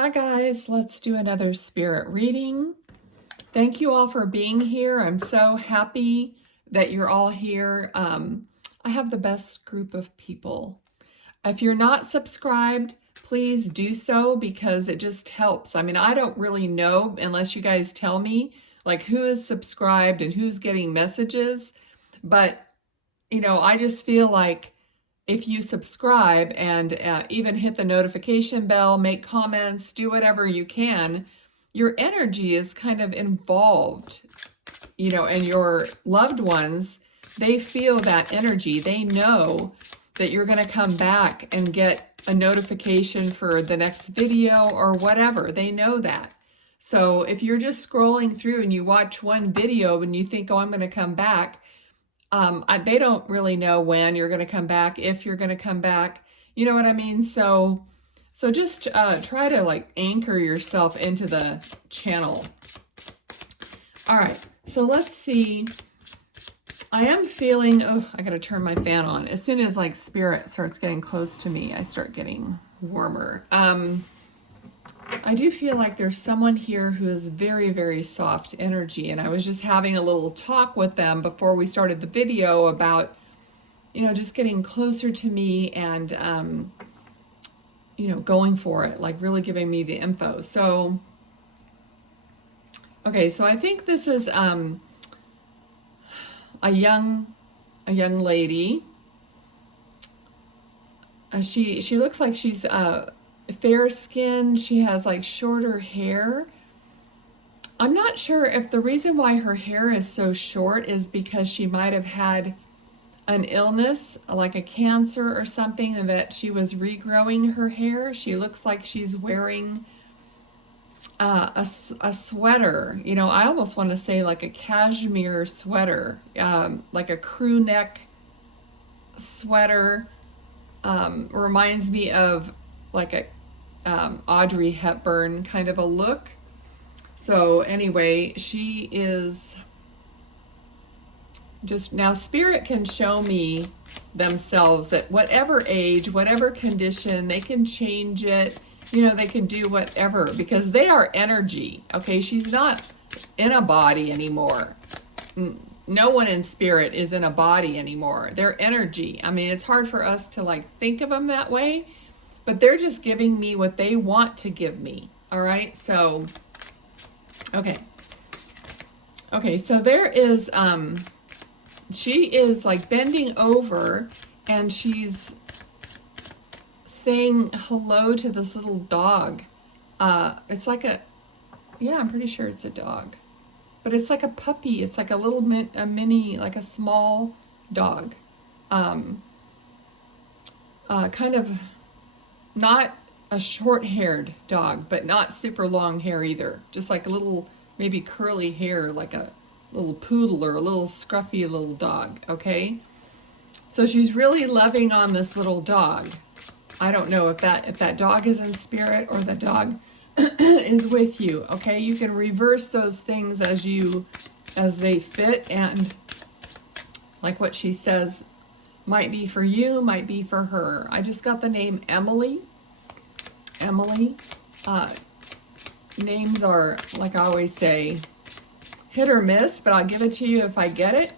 Hi guys, let's do another spirit reading. Thank you all for being here. I'm so happy that you're all here. I have the best group of people. If you're not subscribed, please do so because it just helps. I mean, I don't really know unless you guys tell me like who is subscribed and who's getting messages. But, you know, I just feel like if you subscribe and even hit the notification bell, make comments, do whatever you can, your energy is kind of involved, you know, and your loved ones, they feel that energy. They know that you're going to come back and get a notification for the next video or whatever. They know that. So if you're just scrolling through and you watch one video and you think, oh, I'm going to come back, they don't really know when you're going to come back, if you're going to come back, you know what I mean? So just try to like anchor yourself into the channel. All right, so let's see. I am feeling, oh, I got to turn my fan on. As soon as like spirit starts getting close to me, I start getting warmer. I do feel like there's someone here who is very, very soft energy. And I was just having a little talk with them before we started the video about, you know, just getting closer to me and, you know, going for it, like really giving me the info. So, okay, so I think this is a young lady. She looks like she's fair skin. She has like shorter hair. I'm not sure if the reason why her hair is so short is because she might have had an illness like a cancer or something and that she was regrowing her hair. She looks like she's wearing a sweater. You know, I almost want to say like a cashmere sweater, like a crew neck sweater. Reminds me of like a Audrey Hepburn kind of a look. So anyway, she is just, now spirit can show me themselves at whatever age, whatever condition, they can change it, you know, they can do whatever because they are energy. Okay, she's not in a body anymore. No one in spirit is in a body anymore. They're energy. I mean, it's hard for us to like think of them that way, but they're just giving me what they want to give me. All right. So, okay. Okay. So there is, she is like bending over and she's saying hello to this little dog. It's like yeah, I'm pretty sure it's a dog, but it's like a puppy. It's like a little mini, like a small dog. Kind of, not a short-haired dog, but not super long hair either. Just like a little, maybe curly hair, like a little poodle or a little scruffy little dog, okay? So she's really loving on this little dog. I don't know if that dog is in spirit or the dog is with you, okay? You can reverse those things as they fit, and like what she says, might be for you, might be for her. I just got the name Emily. Emily. Names are, like I always say, hit or miss, but I'll give it to you if I get it.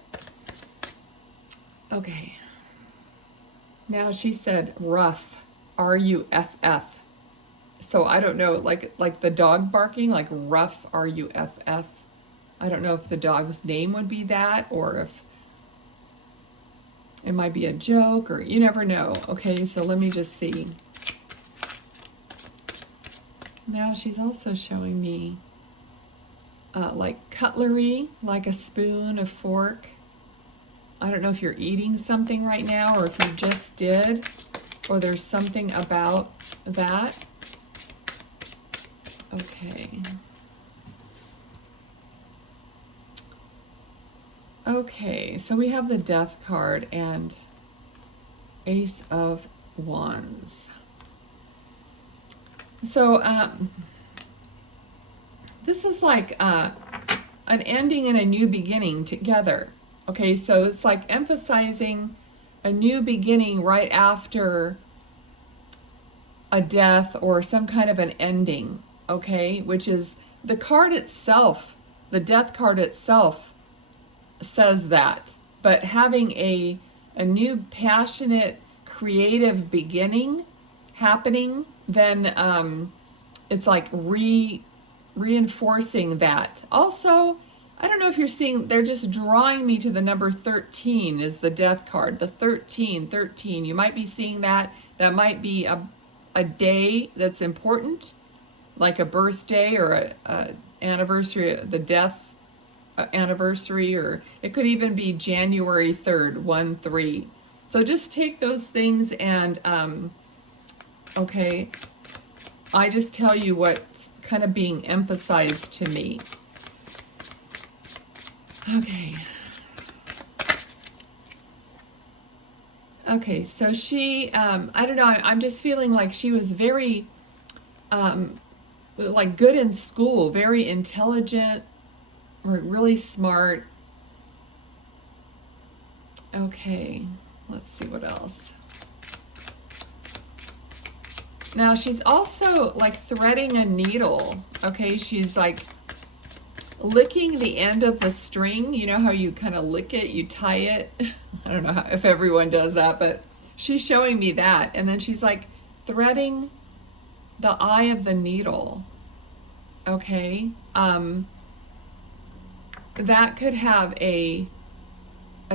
Okay. Now she said rough, R-U-F-F. So I don't know, like the dog barking, like rough, R-U-F-F. I don't know if the dog's name would be that or if it might be a joke, or you never know. Okay, so let me just see. Now she's also showing me like cutlery, like a spoon, a fork. I don't know if you're eating something right now or if you just did, or there's something about that. Okay. Okay, so we have the Death card and Ace of Wands. So this is like an ending and a new beginning together. Okay, so it's like emphasizing a new beginning right after a death or some kind of an ending, okay? Which is the card itself, the death card itself says that. But having a new passionate, creative beginning happening, then it's like reinforcing that. Also, I don't know if you're seeing, they're just drawing me to the number 13 is the death card. The 13. You might be seeing that. That might be a day that's important, like a birthday or a anniversary, the death anniversary, or it could even be January 3rd, 1-3. So just take those things and, okay, I just tell you what's kind of being emphasized to me. Okay. Okay, so she, I don't know, I'm just feeling like she was very, like good in school, very intelligent, or really smart. Okay, let's see what else. Now she's also like threading a needle. Okay, she's like licking the end of the string. You know how you kind of lick it, you tie it. I don't know if everyone does that, but she's showing me that. And then she's like threading the eye of the needle. Okay, that could have a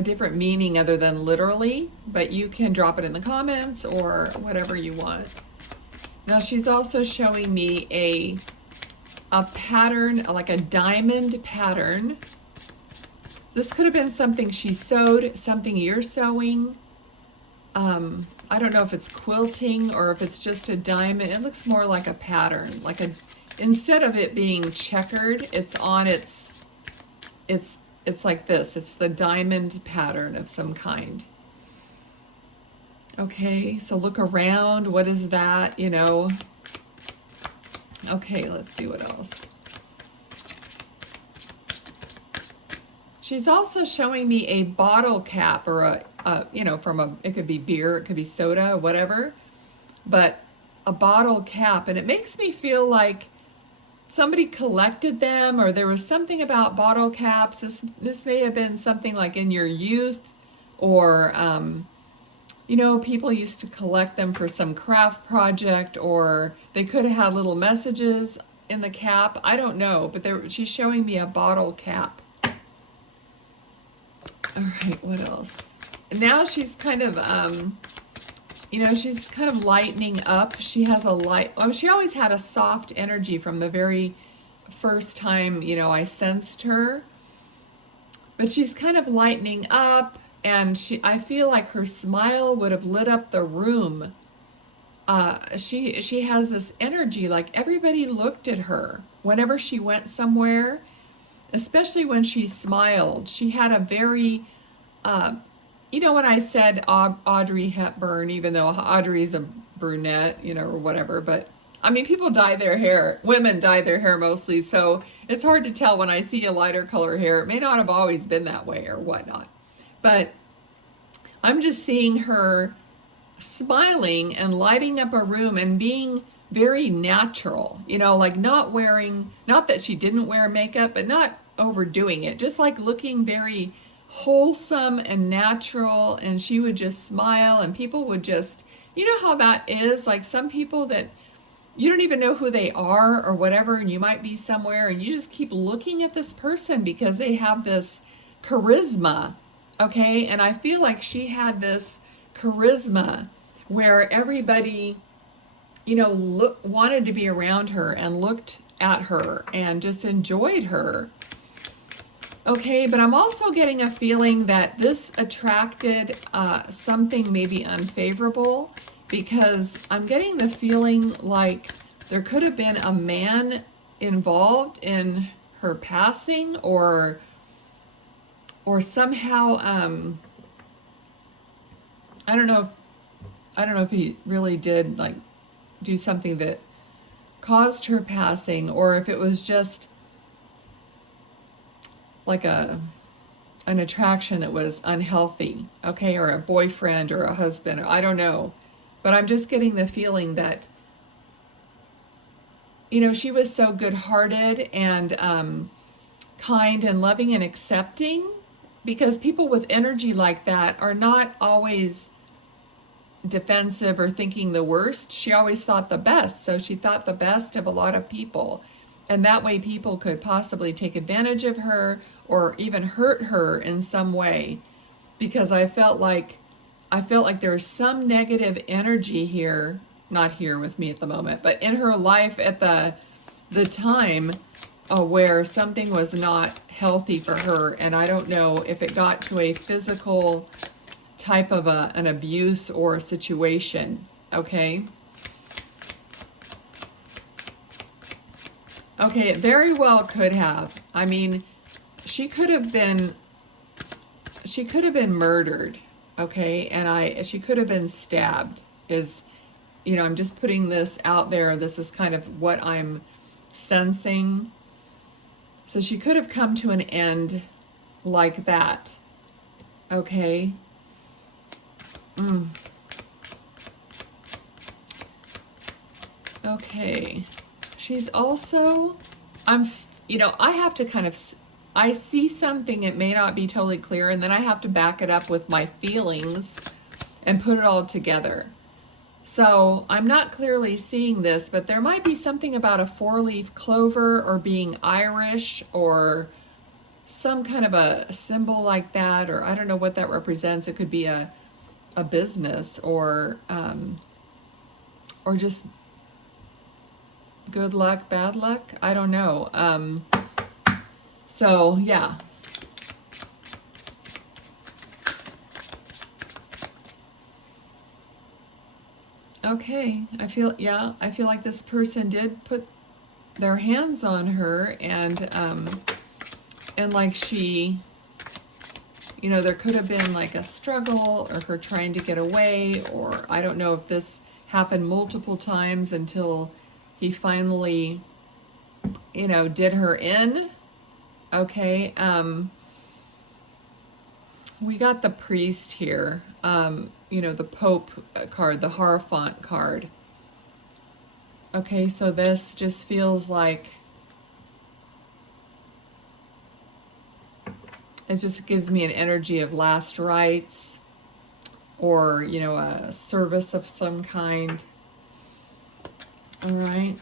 different meaning other than literally, but you can drop it in the comments or whatever you want. Now she's also showing me a pattern, like a diamond pattern. This could have been something she sewed, something you're sewing. I don't know if it's quilting or if it's just a diamond. It looks more like a pattern, like instead of it being checkered, it's on it's like this. It's the diamond pattern of some kind. Okay, so look around. What is that, you know? Okay, let's see what else. She's also showing me a bottle cap or a you know, it could be beer, it could be soda, whatever, but a bottle cap. And it makes me feel like somebody collected them, or there was something about bottle caps. This may have been something like in your youth, or you know, people used to collect them for some craft project, or they could have had little messages in the cap. I don't know, but she's showing me a bottle cap. All right, what else? Now she's kind of, you know, she's kind of lightening up. She has a light, oh, she always had a soft energy from the very first time, you know, I sensed her. But she's kind of lightening up, and I feel like her smile would have lit up the room. She has this energy, like everybody looked at her whenever she went somewhere, especially when she smiled. She had a very, you know, when I said Audrey Hepburn, even though Audrey's a brunette, you know, or whatever, but I mean, people dye their hair, women dye their hair mostly, so it's hard to tell when I see a lighter color hair. It may not have always been that way or whatnot, but I'm just seeing her smiling and lighting up a room and being very natural, you know, like not that she didn't wear makeup, but not overdoing it, just like looking very wholesome and natural. And she would just smile, and people would just, you know how that is, like some people that you don't even know who they are or whatever, and you might be somewhere and you just keep looking at this person because they have this charisma, okay? And I feel like she had this charisma where everybody, you know, wanted to be around her and looked at her and just enjoyed her. Okay, but I'm also getting a feeling that this attracted something maybe unfavorable, because I'm getting the feeling like there could have been a man involved in her passing, or somehow I don't know if he really did like do something that caused her passing, or if it was just like an attraction that was unhealthy, okay, or a boyfriend or a husband, or I don't know. But I'm just getting the feeling that you know, she was so good-hearted and kind and loving and accepting, because people with energy like that are not always defensive or thinking the worst. She always thought the best. So she thought the best of a lot of people. And that way people could possibly take advantage of her or even hurt her in some way, because I felt like there was some negative energy here, not here with me at the moment, but in her life at the time where something was not healthy for her. And I don't know if it got to a physical type of an abuse or a situation. Okay. Okay, it very well could have. I mean, she could have been murdered, okay? And she could have been stabbed. Is, you know, I'm just putting this out there. This is kind of what I'm sensing. So she could have come to an end like that. Okay. Okay. She's also, you know, I have to kind of, I see something, it may not be totally clear, and then I have to back it up with my feelings and put it all together. So I'm not clearly seeing this, but there might be something about a 4-leaf clover or being Irish or some kind of a symbol like that, or I don't know what that represents. It could be a business or just good luck, bad luck. I don't know. So yeah. Okay, I feel like this person did put their hands on her, and like she, you know, there could have been like a struggle or her trying to get away, or I don't know if this happened multiple times until he finally, you know, did her in. Okay, we got the priest here, you know, the Pope card, the Hierophant card. Okay, so this just feels like, it just gives me an energy of last rites, or, you know, a service of some kind. All right.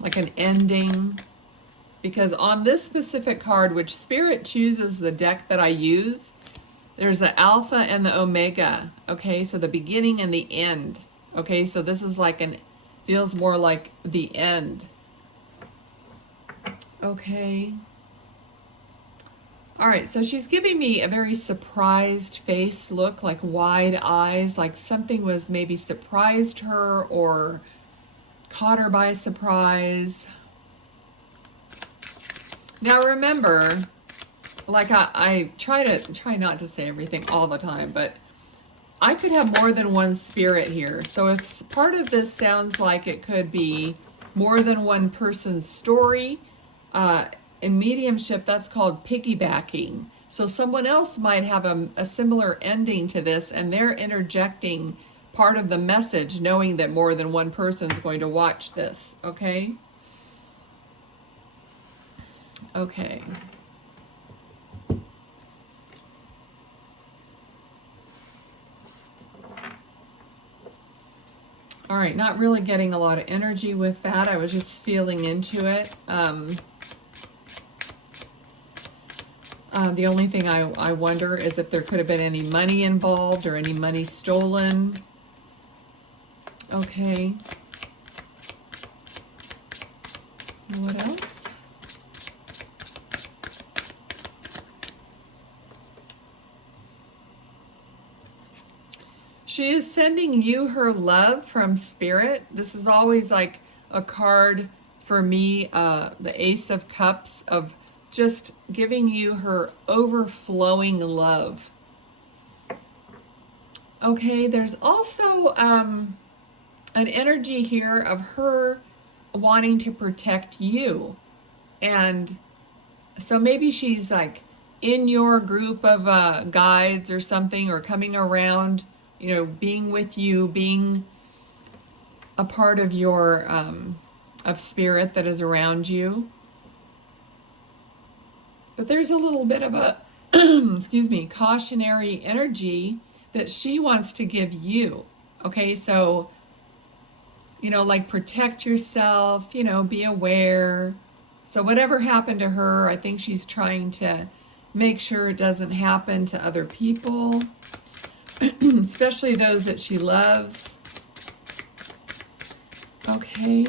Like an ending. Because on this specific card, which Spirit chooses the deck that I use, there's the Alpha and the Omega. Okay, so the beginning and the end. Okay, so this is like feels more like the end. Okay. All right, so she's giving me a very surprised face look, like wide eyes, like something was maybe surprised her or caught her by surprise. Now remember, like I try not to say everything all the time, but I could have more than one spirit here. So if part of this sounds like it could be more than one person's story, in mediumship, that's called piggybacking. So someone else might have a similar ending to this, and they're interjecting part of the message, knowing that more than one person's going to watch this, okay? Okay. All right, not really getting a lot of energy with that. I was just feeling into it. The only thing I wonder is if there could have been any money involved or any money stolen. Okay. What else? She is sending you her love from Spirit. This is always like a card for me, the Ace of Cups, of just giving you her overflowing love. Okay, there's also an energy here of her wanting to protect you. And so maybe she's like in your group of guides or something, or coming around, you know, being with you, being a part of your of spirit that is around you. But there's a little bit of a excuse me, cautionary energy that she wants to give you. Okay, so like protect yourself, be aware. So whatever happened to her, I think she's trying to make sure it doesn't happen to other people, especially those that she loves. Okay.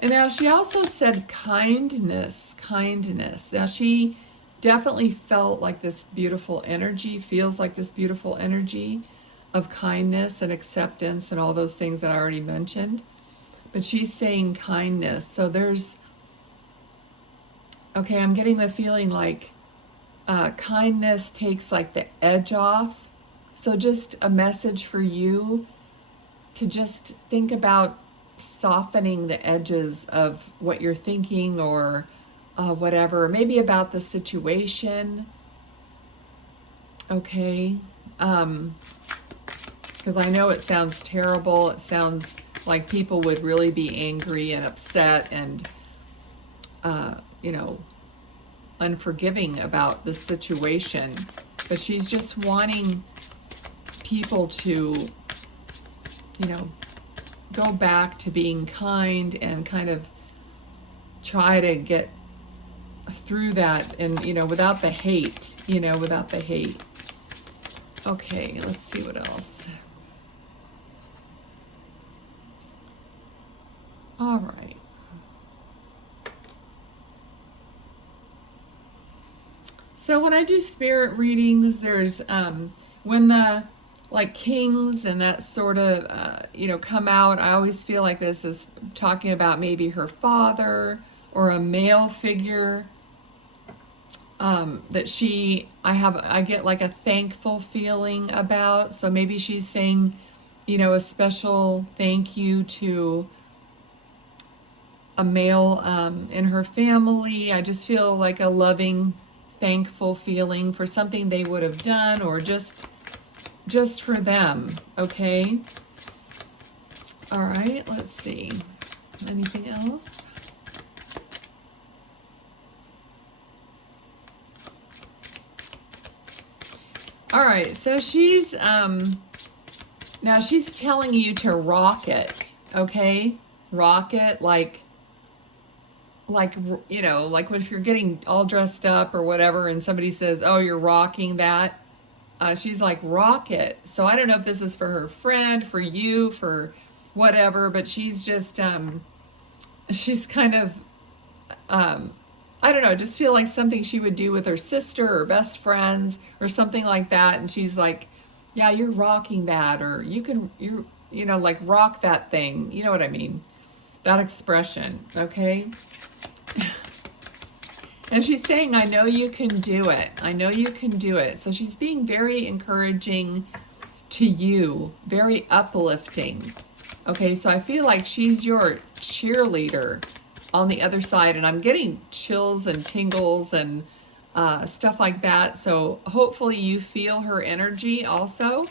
And now she also said kindness, kindness. Now she definitely felt like this beautiful energy, feels like this beautiful energy of kindness and acceptance and all those things that I already mentioned. But she's saying kindness. So there's, okay, I'm getting the feeling like kindness takes like the edge off. So just a message for you to just think about softening the edges of what you're thinking or whatever, maybe about the situation. Okay. Because I know it sounds terrible. It sounds like people would really be angry and upset and, unforgiving about the situation. But she's just wanting people to, go back to being kind and kind of try to get through that and, without the hate, without the hate. Okay, let's see what else. All right. So when I do spirit readings, there's when the kings and that sort of come out, I always feel like this is talking about maybe her father or a male figure that I get like a thankful feeling about. So maybe she's saying, a special thank you to a male in her family. I just feel like a loving, thankful feeling for something they would have done or just for them. Okay. All right, let's see. Anything else? All right, so she's now she's telling you to rock it, okay? Rock it like if you're getting all dressed up or whatever and somebody says, oh, you're rocking that. She's like, rock it. So I don't know if this is for her friend, for you, for whatever, but she's just, she's kind of, I don't know, just feel like something she would do with her sister or best friends or something like that. And she's like, yeah, you're rocking that, or like rock that thing. You know what I mean? That expression, okay? And she's saying, I know you can do it. I know you can do it. So she's being very encouraging to you, very uplifting. Okay, so I feel like she's your cheerleader on the other side. And I'm getting chills and tingles and stuff like that. So hopefully you feel her energy also,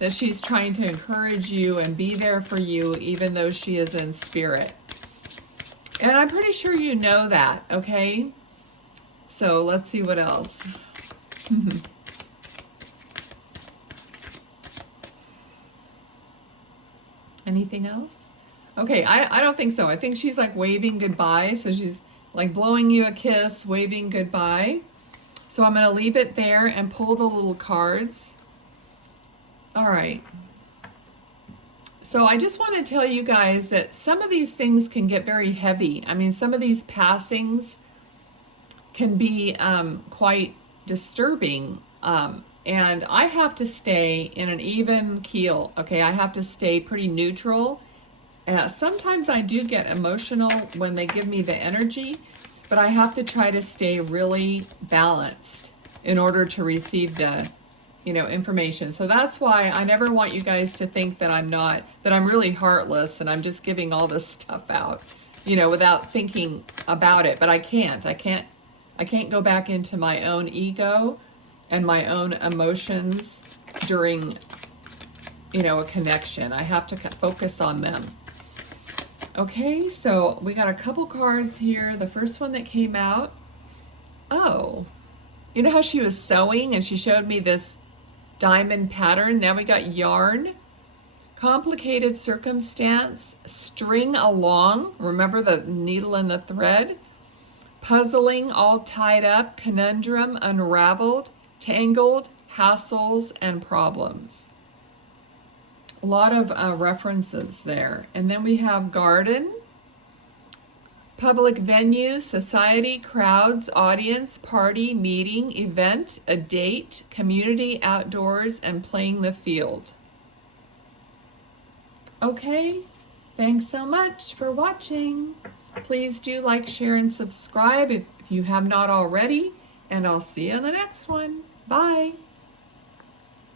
that she's trying to encourage you and be there for you, even though she is in spirit. And I'm pretty sure you know that, okay? So let's see what else. Anything else? Okay, I don't think so. I think she's like waving goodbye. So she's like blowing you a kiss, waving goodbye. So I'm going to leave it there and pull the little cards. All right. So I just want to tell you guys that some of these things can get very heavy. I mean, some of these passings can be quite disturbing. And I have to stay in an even keel. Okay, I have to stay pretty neutral. Sometimes I do get emotional when they give me the energy, but I have to try to stay really balanced in order to receive the information. So that's why I never want you guys to think that I'm really heartless and I'm just giving all this stuff out, without thinking about it. But I can't go back into my own ego and my own emotions during you know, a connection. I have to focus on them. Okay, so we got a couple cards here. The first one that came out, oh, you know how she was sewing and she showed me this diamond pattern? Now we got yarn, complicated circumstance, string along, remember the needle and the thread, puzzling, all tied up, conundrum, unraveled, tangled, hassles, and problems. A lot of references there. And then we have garden, public venue, society, crowds, audience, party, meeting, event, a date, community, outdoors, and playing the field. Okay, thanks so much for watching. Please do like, share, and subscribe if you have not already, and I'll see you in the next one. Bye.